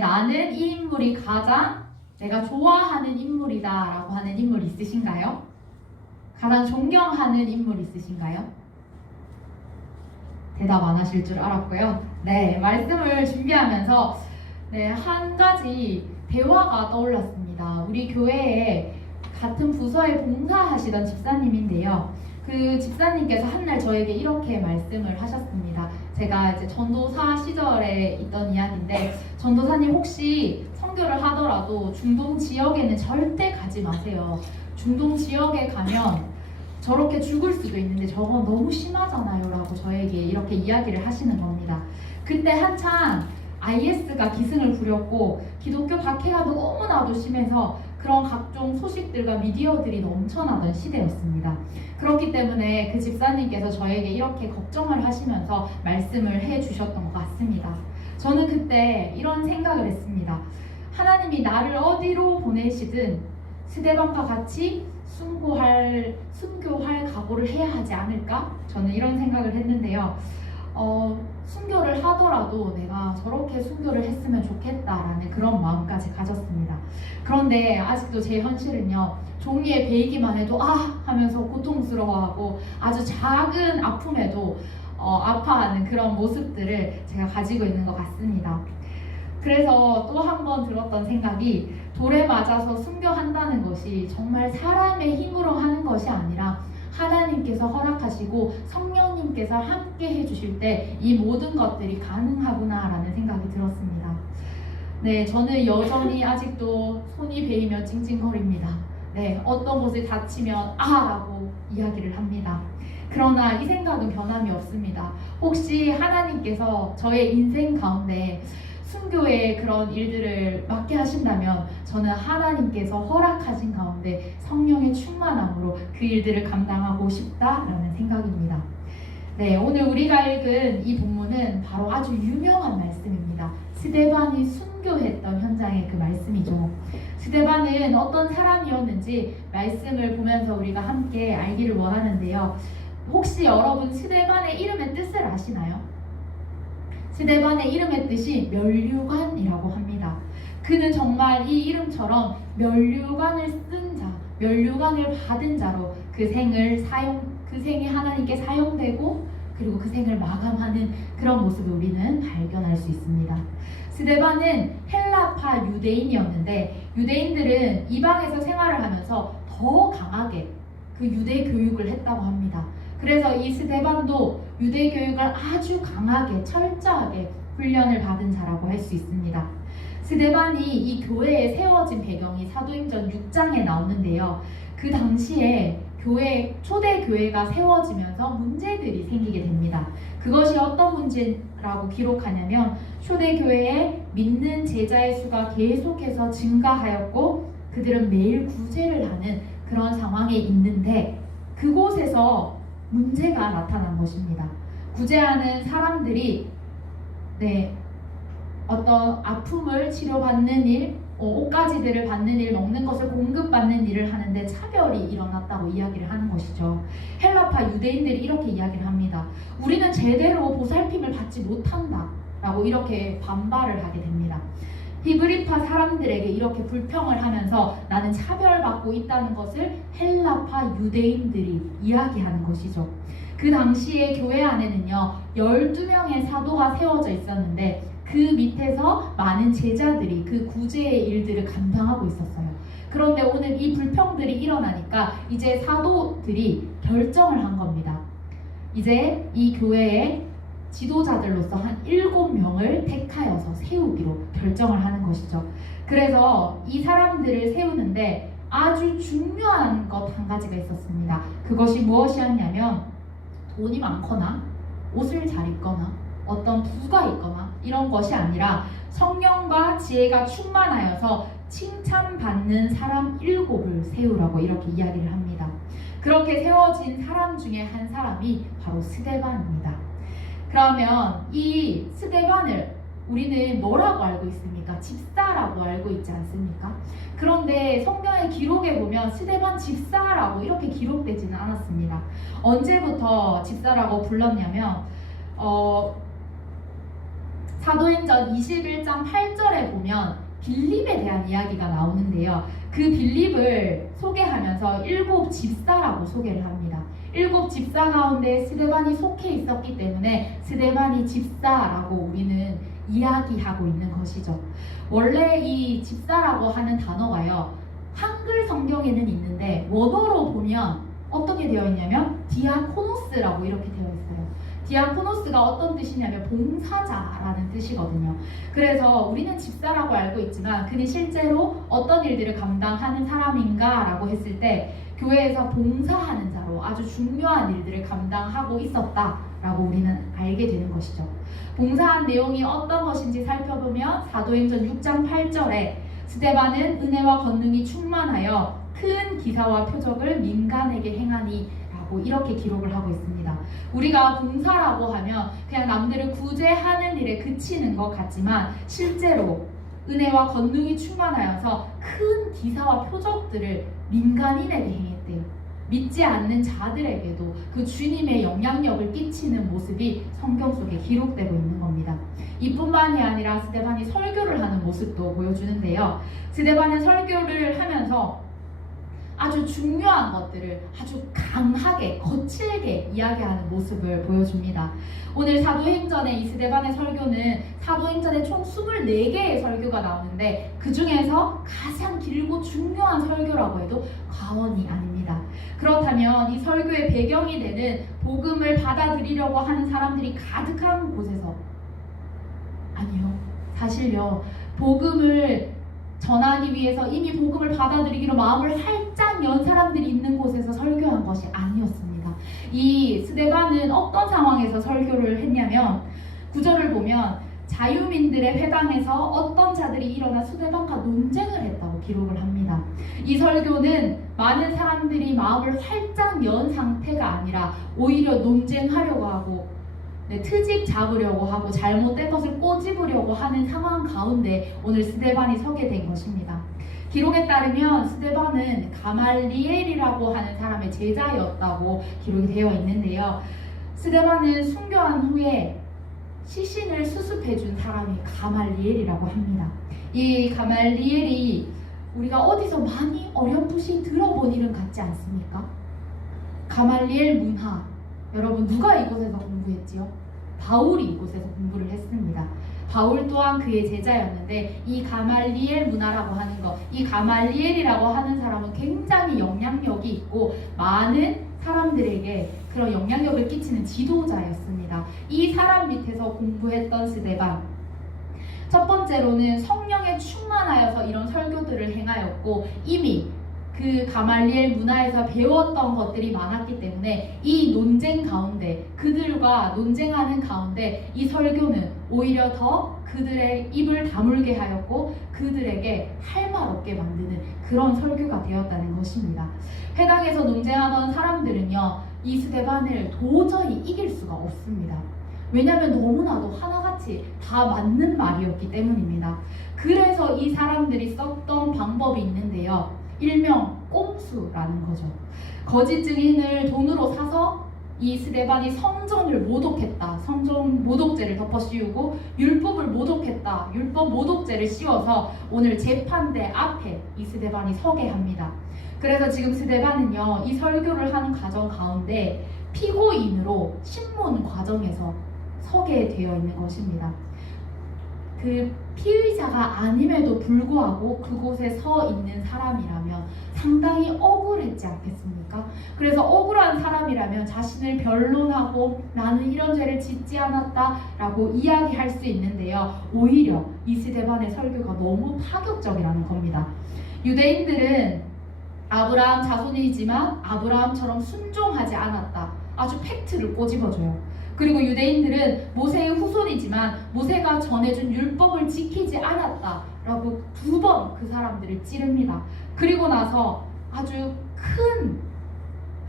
나는 이 인물이 가장 내가 좋아하는 인물이다 라고 하는 인물 있으신가요? 가장 존경하는 인물 있으신가요? 대답 안 하실 줄 알았고요. 네, 말씀을 준비하면서 한 가지 대화가 떠올랐습니다. 우리 교회에 같은 부서에 봉사하시던 집사님인데요. 그 집사님께서 한날 저에게 이렇게 말씀을 하셨습니다. 제가 이제 전도사 시절에 있던 이야기인데, 전도사님 혹시 선교를 하더라도 중동 지역에는 절대 가지 마세요. 중동 지역에 가면 저렇게 죽을 수도 있는데 저건 너무 심하잖아요 라고 저에게 이렇게 이야기를 하시는 겁니다. 그때 한창 IS가 기승을 부렸고 기독교 박해가 너무나도 심해서 그런 각종 소식들과 미디어들이 넘쳐나던 시대였습니다. 그렇기 때문에 그 집사님께서 저에게 이렇게 걱정을 하시면서 말씀을 해주셨던 것 같습니다. 저는 그때 이런 생각을 했습니다. 하나님이 나를 어디로 보내시든 스데반과 같이 순교할 각오를 해야 하지 않을까? 저는 이런 생각을 했는데요. 순교를 하더라도 내가 저렇게 순교를 했으면 좋겠다라는 그런 마음까지 가졌습니다. 그런데 아직도 제 현실은요, 종이에 베이기만 해도 하면서 고통스러워하고 아주 작은 아픔에도 아파하는 그런 모습들을 제가 가지고 있는 것 같습니다. 그래서 또 한 번 들었던 생각이, 돌에 맞아서 순교한다는 것이 정말 사람의 힘으로 하는 것이 아니라 하나님께서 허락하시고 성령님께서 함께 해주실 때 이 모든 것들이 가능하구나라는 생각이 들었습니다. 네, 저는 여전히 아직도 손이 베이며 찡찡거립니다. 네, 어떤 곳을 다치면 라고 이야기를 합니다. 그러나 이 생각은 변함이 없습니다. 혹시 하나님께서 저의 인생 가운데 순교의 그런 일들을 맡게 하신다면 저는 하나님께서 허락하신 가운데 성령의 충만함으로 그 일들을 감당하고 싶다라는 생각입니다. 네, 오늘 우리가 읽은 이 본문은 바로 아주 유명한 말씀입니다. 스데반이 순교했던 현장의 그 말씀이죠. 스데반은 어떤 사람이었는지 말씀을 보면서 우리가 함께 알기를 원하는데요. 혹시 여러분 스데반의 이름의 뜻을 아시나요? 스데반의 이름의 뜻이 면류관이라고 합니다. 그는 정말 이 이름처럼 면류관을 쓴 자, 면류관을 받은 자로 그 생이 하나님께 사용되고 그리고 그 생을 마감하는 그런 모습을 우리는 발견할 수 있습니다. 스데반은 헬라파 유대인이었는데, 유대인들은 이방에서 생활을 하면서 더 강하게 그 유대 교육을 했다고 합니다. 그래서 이 스데반도 유대 교육을 아주 강하게 철저하게 훈련을 받은 자라고 할 수 있습니다. 스데반이 이 교회에 세워진 배경이 사도행전 6장에 나오는데요. 그 당시에 초대 교회가 세워지면서 문제들이 생기게 됩니다. 그것이 어떤 문제라고 기록하냐면, 초대 교회에 믿는 제자의 수가 계속해서 증가하였고 그들은 매일 구제를 하는 그런 상황에 있는데, 그곳에서 문제가 나타난 것입니다. 구제하는 사람들이 어떤 아픔을 치료받는 일, 옷가지들을 받는 일, 먹는 것을 공급받는 일을 하는데 차별이 일어났다고 이야기를 하는 것이죠. 헬라파 유대인들이 이렇게 이야기를 합니다. 우리는 제대로 보살핌을 받지 못한다 라고 이렇게 반발을 하게 됩니다. 히브리파 사람들에게 이렇게 불평을 하면서 나는 차별받고 있다는 것을 헬라파 유대인들이 이야기하는 것이죠. 그 당시에 교회 안에는요 12명의 사도가 세워져 있었는데, 그 밑에서 많은 제자들이 그 구제의 일들을 감당하고 있었어요. 그런데 오늘 이 불평들이 일어나니까 이제 사도들이 결정을 한 겁니다. 이제 이 교회의 지도자들로서 한 7명을 택하여서 세우기로 결정을 하는 것이죠. 그래서 이 사람들을 세우는데 아주 중요한 것 한 가지가 있었습니다. 그것이 무엇이었냐면, 돈이 많거나 옷을 잘 입거나 어떤 부가 있거나 이런 것이 아니라 성령과 지혜가 충만하여서 칭찬받는 사람 7을 세우라고 이렇게 이야기를 합니다. 그렇게 세워진 사람 중에 한 사람이 바로 스데반입니다. 그러면 이 스데반을 우리는 뭐라고 알고 있습니까? 집사라고 알고 있지 않습니까? 그런데 성경의 기록에 보면 스데반 집사라고 이렇게 기록되지는 않았습니다. 언제부터 집사라고 불렀냐면 사도행전 21장 8절에 보면 빌립에 대한 이야기가 나오는데요. 그 빌립을 소개하면서 7 집사라고 소개를 합니다. 7 집사 가운데 스데반이 속해 있었기 때문에 스데반이 집사라고 우리는 이야기하고 있는 것이죠. 원래 이 집사라고 하는 단어가요, 한글 성경에는 있는데 원어로 보면 어떻게 되어 있냐면 디아코노스라고 이렇게 되어 있어요. 디아코노스가 어떤 뜻이냐면 봉사자라는 뜻이거든요. 그래서 우리는 집사라고 알고 있지만 그는 실제로 어떤 일들을 감당하는 사람인가 라고 했을 때 교회에서 봉사하는 자로 아주 중요한 일들을 감당하고 있었다라고 우리는 알게 되는 것이죠. 봉사한 내용이 어떤 것인지 살펴보면 사도행전 6장 8절에 스데반은 은혜와 권능이 충만하여 큰 기사와 표적을 민간에게 행하니 라고 이렇게 기록을 하고 있습니다. 우리가 봉사라고 하면 그냥 남들을 구제하는 일에 그치는 것 같지만 실제로 은혜와 권능이 충만하여서 큰 기사와 표적들을 민간인에게 행했대요. 믿지 않는 자들에게도 그 주님의 영향력을 끼치는 모습이 성경 속에 기록되고 있는 겁니다. 이뿐만이 아니라 스데반이 설교를 하는 모습도 보여주는데요. 스데반은 설교를 하면서 아주 중요한 것들을 아주 강하게 거칠게 이야기하는 모습을 보여줍니다. 오늘 사도행전의 이 스데반의 설교는 사도행전에 총 24개의 설교가 나오는데 그 중에서 가장 길고 중요한 설교라고 해도 과언이 아닙니다. 그렇다면 이 설교의 배경이 되는 복음을 받아들이려고 하는 사람들이 가득한 곳에서, 아니요, 사실요, 복음을 전하기 위해서 이미 복음을 받아들이기로 마음을 활짝 연 사람들이 있는 곳에서 설교한 것이 아니었습니다. 이 스데반은 어떤 상황에서 설교를 했냐면 9절을 보면 자유민들의 회당에서 어떤 자들이 일어나 스데반과 논쟁을 했다고 기록을 합니다. 이 설교는 많은 사람들이 마음을 활짝 연 상태가 아니라 오히려 논쟁하려고 하고 트집 잡으려고 하고 잘못된 것을 꼬집으려고 하는 상황 가운데 오늘 스데반이 서게 된 것입니다. 기록에 따르면 스데반은 가말리엘이라고 하는 사람의 제자였다고 기록이 되어 있는데요. 스데반은 순교한 후에 시신을 수습해준 사람이 가말리엘이라고 합니다. 이 가말리엘이 우리가 어디서 많이 어렴풋이 들어본 이름 같지 않습니까? 가말리엘 문화, 여러분 누가 이곳에서 공부했지요? 바울이 이곳에서 공부를 했습니다. 바울 또한 그의 제자였는데 이 가말리엘 문화라고 하는 것, 이 가말리엘이라고 하는 사람은 굉장히 영향력이 있고 많은 사람들에게 그런 영향력을 끼치는 지도자였습니다. 이 사람 밑에서 공부했던 스데반, 첫 번째로는 성령에 충만하여서 이런 설교들을 행하였고 이미 그 가말리엘 문화에서 배웠던 것들이 많았기 때문에 이 논쟁 가운데, 그들과 논쟁하는 가운데 이 설교는 오히려 더 그들의 입을 다물게 하였고 그들에게 할 말 없게 만드는 그런 설교가 되었다는 것입니다. 회당에서 논쟁하던 사람들은요, 이 스데반을 도저히 이길 수가 없습니다. 왜냐하면 너무나도 하나같이 다 맞는 말이었기 때문입니다. 그래서 이 사람들이 썼던 방법이 있는데요, 일명 꼼수라는 거죠. 거짓 증인을 돈으로 사서 이 스데반이 성전을 모독했다, 성전 모독죄를 덮어씌우고 율법을 모독했다, 율법 모독죄를 씌워서 오늘 재판대 앞에 이 스데반이 서게 합니다. 그래서 지금 스데반은요, 이 설교를 하는 과정 가운데 피고인으로 신문 과정에서 서게 되어 있는 것입니다. 그 피의자가 아님에도 불구하고 그곳에 서 있는 사람이라면 상당히 억울했지 않겠습니까? 그래서 억울한 사람이라면 자신을 변론하고 나는 이런 죄를 짓지 않았다 라고 이야기할 수 있는데요, 오히려 이 스데반의 설교가 너무 파격적이라는 겁니다. 유대인들은 아브라함 자손이지만 아브라함처럼 순종하지 않았다, 아주 팩트를 꼬집어줘요. 그리고 유대인들은 모세의 후손이지만 모세가 전해준 율법을 지키지 않았다라고 2번 그 사람들을 찌릅니다. 그리고 나서 아주 큰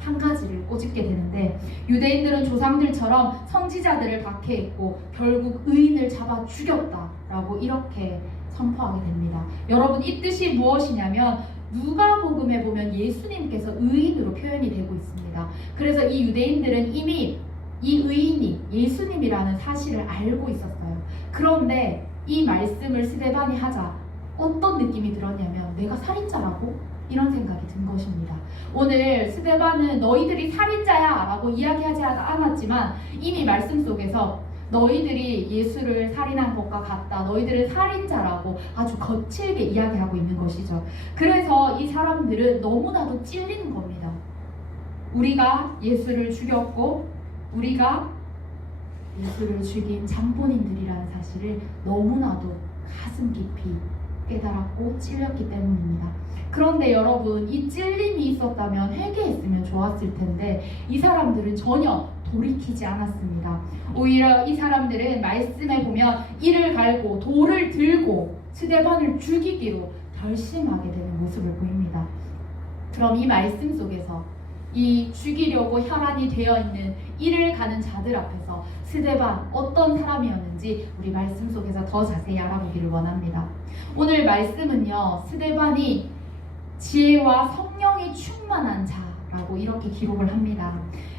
한 가지를 꼬집게 되는데, 유대인들은 조상들처럼 선지자들을 박해했고 결국 의인을 잡아 죽였다라고 이렇게 선포하게 됩니다. 여러분, 이 뜻이 무엇이냐면 누가복음에 보면 예수님께서 의인으로 표현이 되고 있습니다. 그래서 이 유대인들은 이미 이 의인이 예수님이라는 사실을 알고 있었어요. 그런데 이 말씀을 스데반이 하자 어떤 느낌이 들었냐면 내가 살인자라고? 이런 생각이 든 것입니다. 오늘 스데반은 너희들이 살인자야 라고 이야기하지 않았지만 이미 말씀 속에서 너희들이 예수를 살인한 것과 같다, 너희들은 살인자라고 아주 거칠게 이야기하고 있는 것이죠. 그래서 이 사람들은 너무나도 찔리는 겁니다. 우리가 예수를 죽였고 우리가 예수를 죽인 장본인들이라는 사실을 너무나도 가슴 깊이 깨달았고 찔렸기 때문입니다. 그런데 여러분, 이 찔림이 있었다면 회개했으면 좋았을 텐데 이 사람들은 전혀 돌이키지 않았습니다. 오히려 이 사람들은 말씀에 보면 이를 갈고 돌을 들고 스데반을 죽이기로 결심하게 되는 모습을 보입니다. 그럼 이 말씀 속에서 이 죽이려고 혈안이 되어 있는 이를 가는 자들 앞에서 스데반 어떤 사람이었는지 우리 말씀 속에서 더 자세히 알아보기를 원합니다. 오늘 말씀은요, 스데반이 지혜와 성령이 충만한 자라고 이렇게 기록을 합니다.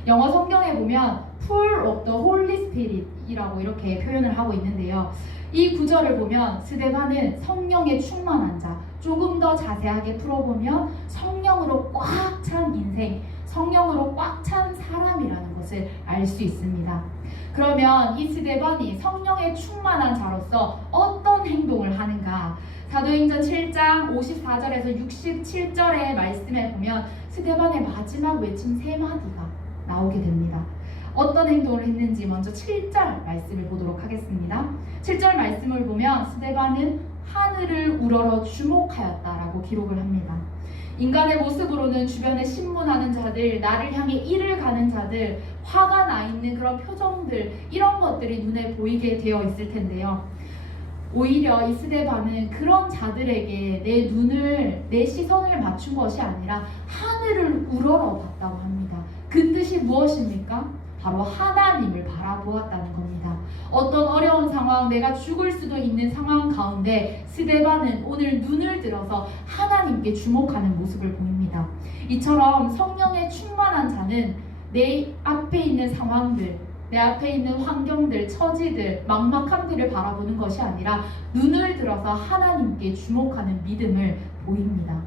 영어 성경에 보면 full of the Holy Spirit 이라고 이렇게 표현을 하고 있는데요. 이 구절을 보면 스데반은 성령에 충만한 자, 조금 더 자세하게 풀어보면 성령으로 꽉 찬 인생, 성령으로 꽉 찬 사람이라는 것을 알 수 있습니다. 그러면 이 스데반이 성령에 충만한 자로서 어떤 행동을 하는가? 사도행전 7장 54절에서 67절의 말씀에 보면 스데반의 마지막 외침 3마디가 나오게 됩니다. 어떤 행동을 했는지 먼저 7절 말씀을 보도록 하겠습니다. 7절 말씀을 보면 스데반은 하늘을 우러러 주목하였다라고 기록을 합니다. 인간의 모습으로는 주변에 신문하는 자들, 나를 향해 이를 가는 자들, 화가 나 있는 그런 표정들, 이런 것들이 눈에 보이게 되어 있을 텐데요. 오히려 이 스데반은 그런 자들에게 내 시선을 맞춘 것이 아니라 하늘을 우러러 봤다고 합니다. 그 뜻이 무엇입니까? 바로 하나님을 바라보았다는 겁니다. 어떤 어려운 상황, 내가 죽을 수도 있는 상황 가운데 스데반은 오늘 눈을 들어서 하나님께 주목하는 모습을 보입니다. 이처럼 성령에 충만한 자는 내 앞에 있는 상황들, 내 앞에 있는 환경들, 처지들, 막막함들을 바라보는 것이 아니라 눈을 들어서 하나님께 주목하는 믿음을 보입니다.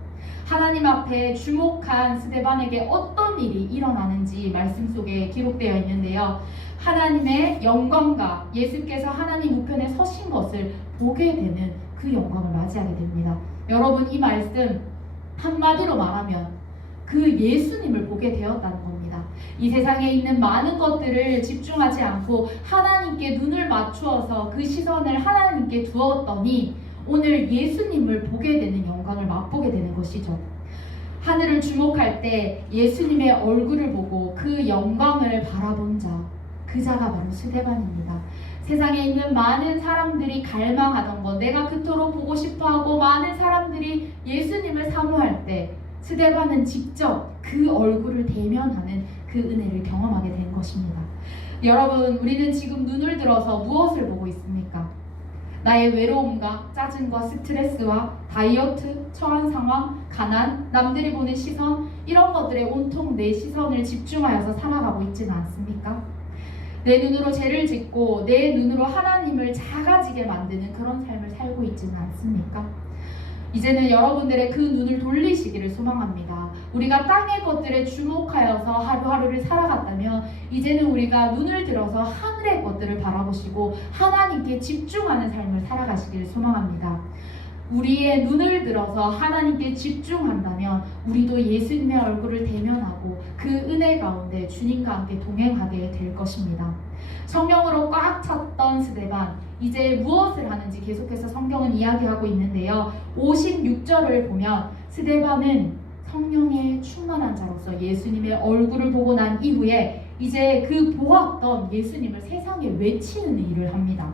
하나님 앞에 주목한 스데반에게 어떤 일이 일어나는지 말씀 속에 기록되어 있는데요. 하나님의 영광과 예수께서 하나님 우편에 서신 것을 보게 되는 그 영광을 맞이하게 됩니다. 여러분, 이 말씀 한마디로 말하면 그 예수님을 보게 되었다는 겁니다. 이 세상에 있는 많은 것들을 집중하지 않고 하나님께 눈을 맞추어서 그 시선을 하나님께 두었더니 오늘 예수님을 보게 되는 영광을 맛보게 되는 것이죠. 하늘을 주목할 때 예수님의 얼굴을 보고 그 영광을 바라본 자, 그 자가 바로 스데반입니다. 세상에 있는 많은 사람들이 갈망하던 것, 내가 그토록 보고 싶어하고 많은 사람들이 예수님을 사모할 때 스데반은 직접 그 얼굴을 대면하는 그 은혜를 경험하게 된 것입니다. 여러분, 우리는 지금 눈을 들어서 무엇을 보고 있습니까? 나의 외로움과 짜증과 스트레스와 다이어트, 처한 상황, 가난, 남들이 보는 시선, 이런 것들에 온통 내 시선을 집중하여서 살아가고 있지는 않습니까? 내 눈으로 죄를 짓고 내 눈으로 하나님을 작아지게 만드는 그런 삶을 살고 있지는 않습니까? 이제는 여러분들의 그 눈을 돌리시기를 소망합니다. 우리가 땅의 것들에 주목하여서 하루하루를 살아갔다면 이제는 우리가 눈을 들어서 하늘의 것들을 바라보시고 하나님께 집중하는 삶을 살아가시기를 소망합니다. 우리의 눈을 들어서 하나님께 집중한다면 우리도 예수님의 얼굴을 대면하고 그 은혜 가운데 주님과 함께 동행하게 될 것입니다. 성령으로 꽉 찼던 스데반, 이제 무엇을 하는지 계속해서 성경은 이야기하고 있는데요. 56절을 보면 스데반은 성령에 충만한 자로서 예수님의 얼굴을 보고 난 이후에 이제 그 보았던 예수님을 세상에 외치는 일을 합니다.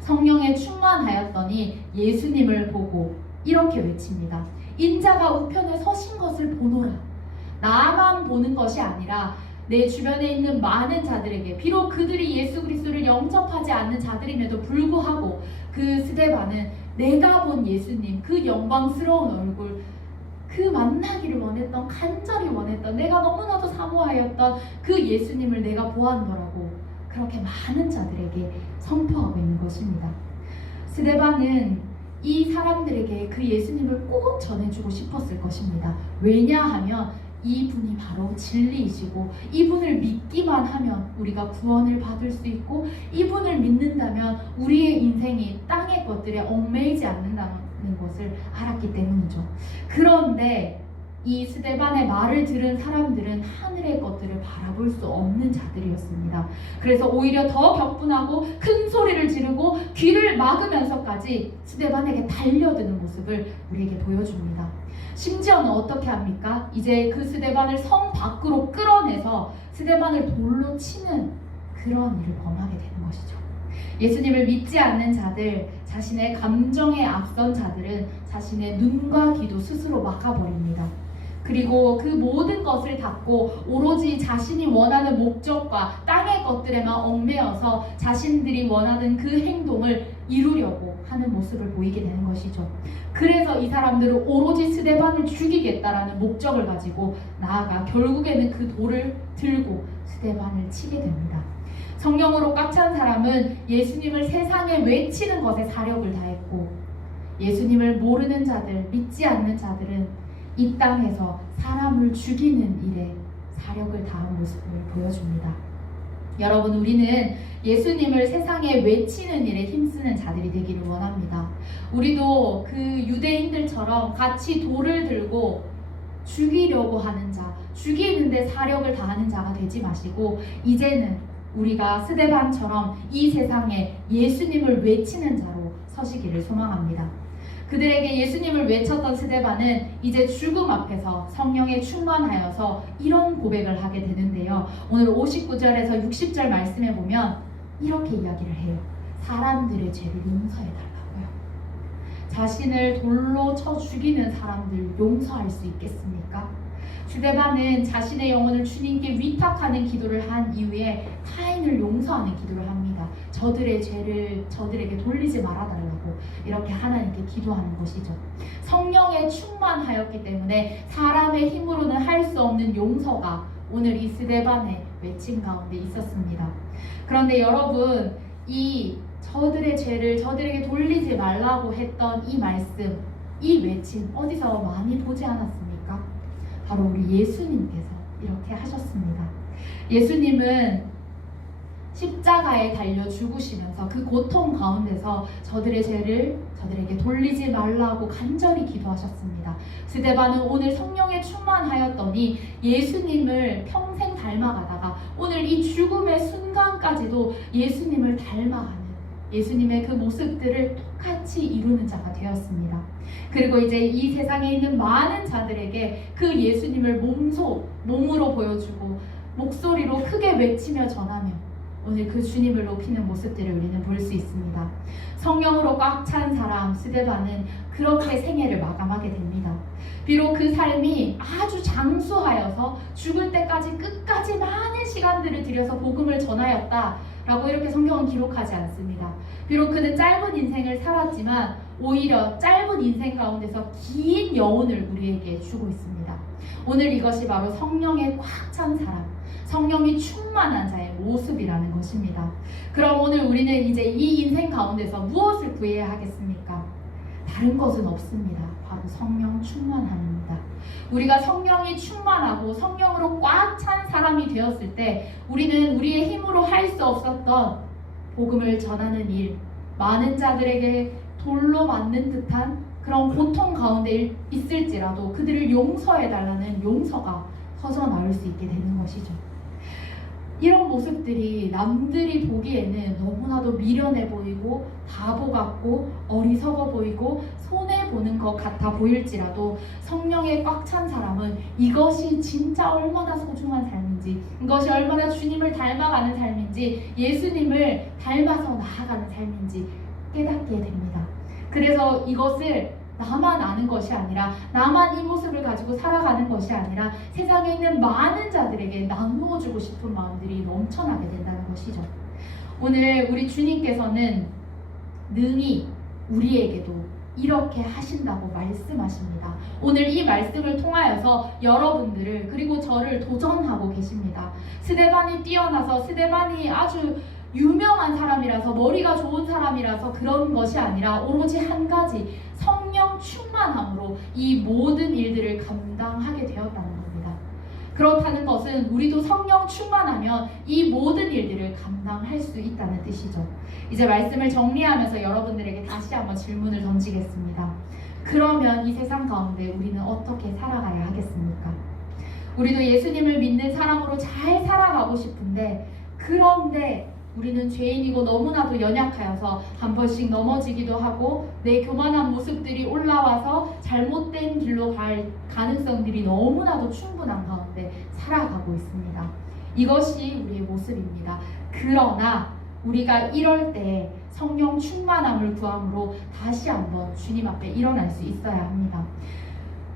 성령에 충만하였더니 예수님을 보고 이렇게 외칩니다. 인자가 우편에 서신 것을 보노라. 나만 보는 것이 아니라 내 주변에 있는 많은 자들에게, 비록 그들이 예수 그리스도를 영접하지 않는 자들임에도 불구하고 그 스데반은 내가 본 예수님, 그 영광스러운 얼굴, 그 만나기를 원했던, 간절히 원했던, 내가 너무나도 사모하였던 그 예수님을 내가 보았노라고 그렇게 많은 자들에게 선포하고 있는 것입니다. 스데반은 이 사람들에게 그 예수님을 꼭 전해주고 싶었을 것입니다. 왜냐하면 이분이 바로 진리이시고 이분을 믿기만 하면 우리가 구원을 받을 수 있고 이분을 믿는다면 우리의 인생이 땅의 것들에 얽매이지 않는다는 것을 알았기 때문이죠. 그런데 이 스데반의 말을 들은 사람들은 하늘의 것들을 바라볼 수 없는 자들이었습니다. 그래서 오히려 더 격분하고 큰 소리를 지르고 귀를 막으면서까지 스데반에게 달려드는 모습을 우리에게 보여줍니다. 심지어는 어떻게 합니까? 이제 그 스데반을 성 밖으로 끌어내서 스데반을 돌로 치는 그런 일을 범하게 되는 것이죠. 예수님을 믿지 않는 자들, 자신의 감정에 앞선 자들은 자신의 눈과 귀도 스스로 막아버립니다. 그리고 그 모든 것을 닫고 오로지 자신이 원하는 목적과 땅의 것들에만 얽매여서 자신들이 원하는 그 행동을 이루려고 하는 모습을 보이게 되는 것이죠. 그래서 이 사람들은 오로지 스데반을 죽이겠다라는 목적을 가지고 나아가 결국에는 그 돌을 들고 스데반을 치게 됩니다. 성령으로 꽉 찬 사람은 예수님을 세상에 외치는 것에 사력을 다했고, 예수님을 모르는 자들, 믿지 않는 자들은 이 땅에서 사람을 죽이는 일에 사력을 다한 모습을 보여줍니다. 여러분, 우리는 예수님을 세상에 외치는 일에 힘쓰는 자들이 되기를 원합니다. 우리도 그 유대인들처럼 같이 돌을 들고 죽이려고 하는 자, 죽이는데 사력을 다하는 자가 되지 마시고 이제는 우리가 스데반처럼 이 세상에 예수님을 외치는 자로 서시기를 소망합니다. 그들에게 예수님을 외쳤던 스데반은 이제 죽음 앞에서 성령에 충만하여서 이런 고백을 하게 되는데요. 오늘 59절에서 60절 말씀에 보면 이렇게 이야기를 해요. 사람들의 죄를 용서해달라고요. 자신을 돌로 쳐 죽이는 사람들 용서할 수 있겠습니까? 스데반은 자신의 영혼을 주님께 위탁하는 기도를 한 이후에 타인을 용서하는 기도를 합니다. 저들의 죄를 저들에게 돌리지 말아달라고 이렇게 하나님께 기도하는 것이죠. 성령에 충만하였기 때문에 사람의 힘으로는 할 수 없는 용서가 오늘 이 스데반의 외침 가운데 있었습니다. 그런데 여러분, 이 저들의 죄를 저들에게 돌리지 말라고 했던 이 말씀, 이 외침 어디서 많이 보지 않았습니까? 바로 우리 예수님께서 이렇게 하셨습니다. 예수님은 십자가에 달려 죽으시면서 그 고통 가운데서 저들의 죄를 저들에게 돌리지 말라고 간절히 기도하셨습니다. 스데반은 오늘 성령에 충만하였더니 예수님을 평생 닮아가다가 오늘 이 죽음의 순간까지도 예수님을 닮아가는 예수님의 그 모습들을 똑같이 이루는 자가 되었습니다. 그리고 이제 이 세상에 있는 많은 자들에게 그 예수님을 몸으로 보여주고 목소리로 크게 외치며 전하며 오늘 그 주님을 높이는 모습들을 우리는 볼 수 있습니다. 성령으로 꽉 찬 사람 스데반은 그렇게 생애를 마감하게 됩니다. 비록 그 삶이 아주 장수하여서 죽을 때까지 끝까지 많은 시간들을 들여서 복음을 전하였다라고 이렇게 성경은 기록하지 않습니다. 비록 그는 짧은 인생을 살았지만 오히려 짧은 인생 가운데서 긴 여운을 우리에게 주고 있습니다. 오늘 이것이 바로 성령에 꽉 찬 사람, 성령이 충만한 자의 모습이라는 것입니다. 그럼 오늘 우리는 이제 이 인생 가운데서 무엇을 구해야 하겠습니까? 다른 것은 없습니다. 바로 성령 충만함입니다. 우리가 성령이 충만하고 성령으로 꽉 찬 사람이 되었을 때 우리는 우리의 힘으로 할 수 없었던 복음을 전하는 일, 많은 자들에게 돌로 맞는 듯한 그런 고통 가운데 있을지라도 그들을 용서해달라는 용서가 터져나올 수 있게 되는 것이죠. 이런 모습들이 남들이 보기에는 너무나도 미련해 보이고 바보 같고 어리석어 보이고 손해보는 것 같아 보일지라도 성령에 꽉 찬 사람은 이것이 진짜 얼마나 소중한 삶인지, 이것이 얼마나 주님을 닮아가는 삶인지, 예수님을 닮아서 나아가는 삶인지 깨닫게 됩니다. 그래서 이것을 나만 아는 것이 아니라, 나만 이 모습을 가지고 살아가는 것이 아니라 세상에 있는 많은 자들에게 나누어 주고 싶은 마음들이 넘쳐나게 된다는 것이죠. 오늘 우리 주님께서는 능히 우리에게도 이렇게 하신다고 말씀하십니다. 오늘 이 말씀을 통하여서 여러분들을 그리고 저를 도전하고 계십니다. 스데반이 뛰어나서 스데반이 아주 유명한 사람이라서 머리가 좋은 사람이라서 그런 것이 아니라 오로지 한 가지 성령 충만함으로 이 모든 일들을 감당하게 되었다는 겁니다. 그렇다는 것은 우리도 성령 충만하면 이 모든 일들을 감당할 수 있다는 뜻이죠. 이제 말씀을 정리하면서 여러분들에게 다시 한번 질문을 던지겠습니다. 그러면 이 세상 가운데 우리는 어떻게 살아가야 하겠습니까? 우리도 예수님을 믿는 사람으로 잘 살아가고 싶은데, 그런데 우리는 죄인이고 너무나도 연약하여서 한 번씩 넘어지기도 하고 내 교만한 모습들이 올라와서 잘못된 길로 갈 가능성들이 너무나도 충분한 가운데 살아가고 있습니다. 이것이 우리의 모습입니다. 그러나 우리가 이럴 때 성령 충만함을 구함으로 다시 한번 주님 앞에 일어날 수 있어야 합니다.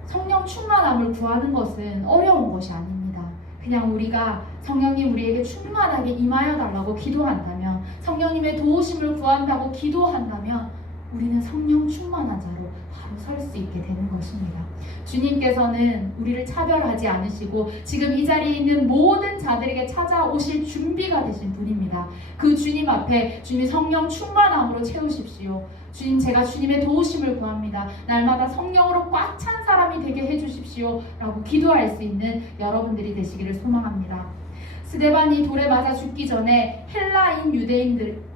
성령 충만함을 구하는 것은 어려운 것이 아닙니다. 그냥 우리가 성령님 우리에게 충만하게 임하여 달라고 기도한다면, 성령님의 도우심을 구한다고 기도한다면 우리는 성령 충만한 자로 바로 설 수 있게 되는 것입니다. 주님께서는 우리를 차별하지 않으시고 지금 이 자리에 있는 모든 자들에게 찾아오실 준비가 되신 분입니다. 그 주님 앞에 주님 성령 충만함으로 채우십시오. 주님, 제가 주님의 도우심을 구합니다. 날마다 성령으로 꽉 찬 사람이 되게 해주십시오 라고 기도할 수 있는 여러분들이 되시기를 소망합니다. 스데반이 돌에 맞아 죽기 전에 헬라인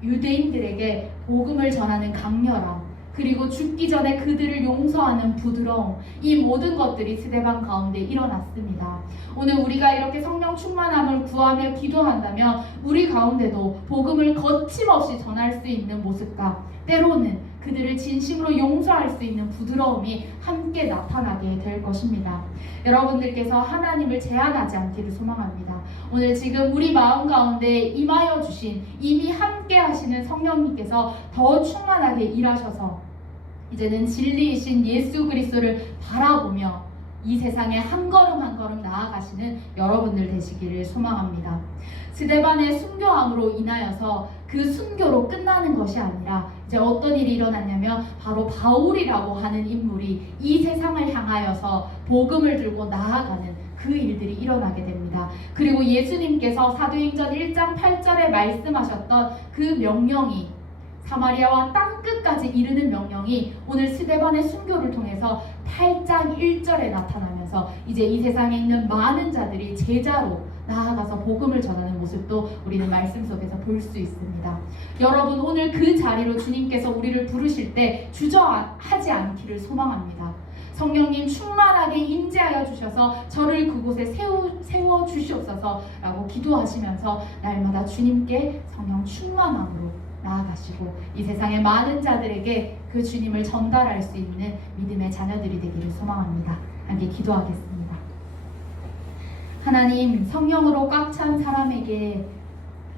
유대인들에게 복음을 전하는 강렬함, 그리고 죽기 전에 그들을 용서하는 부드러움, 이 모든 것들이 스데반 가운데 일어났습니다. 오늘 우리가 이렇게 성령 충만함을 구하며 기도한다면 우리 가운데도 복음을 거침없이 전할 수 있는 모습과 때로는 그들을 진심으로 용서할 수 있는 부드러움이 함께 나타나게 될 것입니다. 여러분들께서 하나님을 제한하지 않기를 소망합니다. 오늘 지금 우리 마음 가운데 임하여 주신 이미 함께 하시는 성령님께서 더 충만하게 일하셔서 이제는 진리이신 예수 그리스도를 바라보며 이 세상에 한 걸음 한 걸음 나아가시는 여러분들 되시기를 소망합니다. 스데반의 순교함으로 인하여서 그 순교로 끝나는 것이 아니라 이제 어떤 일이 일어났냐면 바로 바울이라고 하는 인물이 이 세상을 향하여서 복음을 들고 나아가는 그 일들이 일어나게 됩니다. 그리고 예수님께서 사도행전 1장 8절에 말씀하셨던 그 명령이, 사마리아와 땅끝까지 이르는 명령이 오늘 스데반의 순교를 통해서 8장 1절에 나타나면서 이제 이 세상에 있는 많은 자들이 제자로 나아가서 복음을 전하는 모습도 우리는 말씀 속에서 볼 수 있습니다. 여러분, 오늘 그 자리로 주님께서 우리를 부르실 때 주저하지 않기를 소망합니다. 성령님 충만하게 임재하여 주셔서 저를 그곳에 세워 주시옵소서 라고 기도하시면서 날마다 주님께 성령 충만함으로 나아가시고 이 세상의 많은 자들에게 그 주님을 전달할 수 있는 믿음의 자녀들이 되기를 소망합니다. 함께 기도하겠습니다. 하나님, 성령으로 꽉 찬 사람에게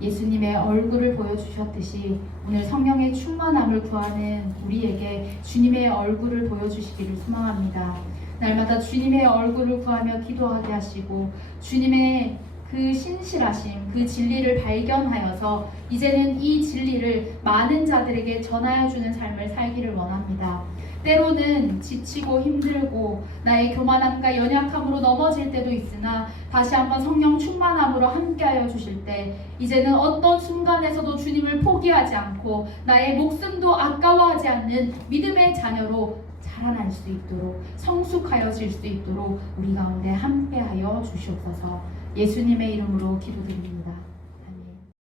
예수님의 얼굴을 보여주셨듯이 오늘 성령의 충만함을 구하는 우리에게 주님의 얼굴을 보여주시기를 소망합니다. 날마다 주님의 얼굴을 구하며 기도하게 하시고 주님의 그 신실하심, 그 진리를 발견하여서 이제는 이 진리를 많은 자들에게 전하여주는 삶을 살기를 원합니다. 때로는 지치고 힘들고 나의 교만함과 연약함으로 넘어질 때도 있으나 다시 한번 성령 충만함으로 함께하여 주실 때 이제는 어떤 순간에서도 주님을 포기하지 않고 나의 목숨도 아까워하지 않는 믿음의 자녀로 자라날 수 있도록, 성숙하여질 수 있도록 우리 가운데 함께하여 주시옵소서. 예수님의 이름으로 기도드립니다.